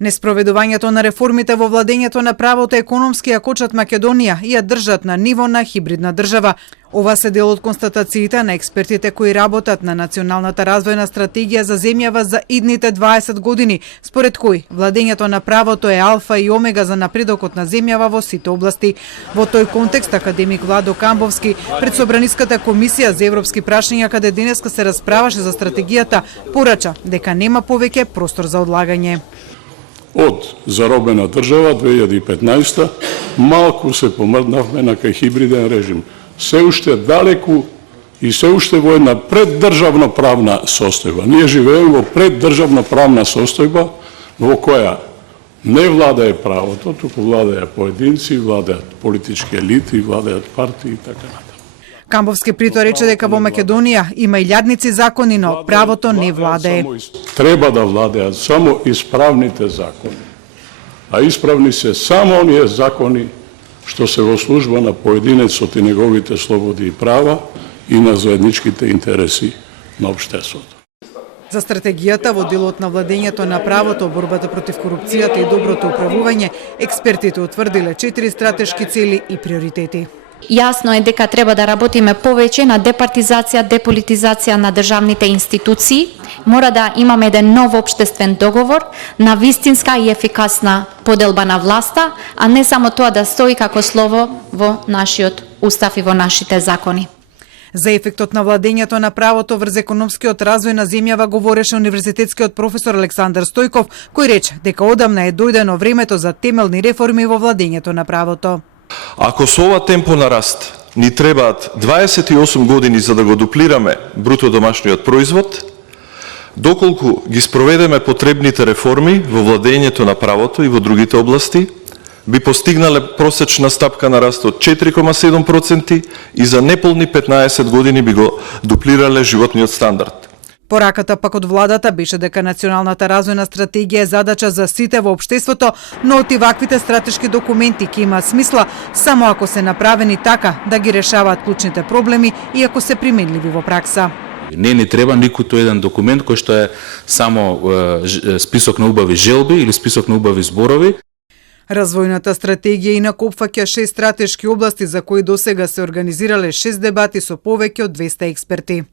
Неспроведувањето на реформите во владењето на правото економски ја кочат Македонија и ја држат на ниво на хибридна држава. Ова се дел од констатациите на експертите кои работат на Националната развојна стратегија за земјава за идните 20 години, според кои владењето на правото е алфа и омега за напредокот на земјава во сите области. Во тој контекст, академик Владо Камбовски пред Собраниската комисија за европски прашања, каде денеска се расправаше за стратегијата, порача дека нема повеќе простор за одлагање. Од заробена држава 2015 малку се помрднавме на кај хибриден режим. Се уште далеку и се уште во една преддржавно правна состојба. Ние живееме во преддржавно правна состојба во која не владае правото, туку владеа поединци, владеат политички елити, владеат партии и така натаму. Камбовски прито рече дека во Македонија има илјадници закони, но правото не владее. Треба да владеат само исправните закони. А исправни се само оние закони што се во служба на поединецот и неговите слободи и права и на заедничките интереси на општеството. За стратегијата во делот на владењето на правото, борбата против корупцијата и доброто управување, експертите утврдиле 4 стратешки цели и приоритети. Јасно е дека треба да работиме повеќе на департизација, деполитизација на државните институции. Мора да имаме еден нов општествен договор на вистинска и ефикасна поделба на власта, а не само тоа да стои како слово во нашиот устав и во нашите закони. За ефектот на владењето на правото врз економскиот развој на земјава говореше универзитетскиот професор Александар Стојков, кој рече дека одамна е дојдено времето за темелни реформи во владењето на правото. Ако со ова темпо на раст ни требаат 28 години за да го дуплираме бруто домашниот производ, доколку ги спроведеме потребните реформи во владењето на правото и во другите области, би постигнале просечна стапка на раст од 4,7% и за неполни 15 години би го дуплирале животниот стандард. Пораката пак од владата беше дека Националната развојна стратегија е задача за сите во општеството, но од ваквите стратешки документи ќе имаат смисла само ако се направени така да ги решаваат клучните проблеми и ако се применливи во пракса. Не ни треба никој еден документ кој што е само список на убави желби или список на убави зборови. Развојната стратегија инаку опфаќа 6 стратешки области за кои досега се организирале 6 дебати со повеќе од 200 експерти.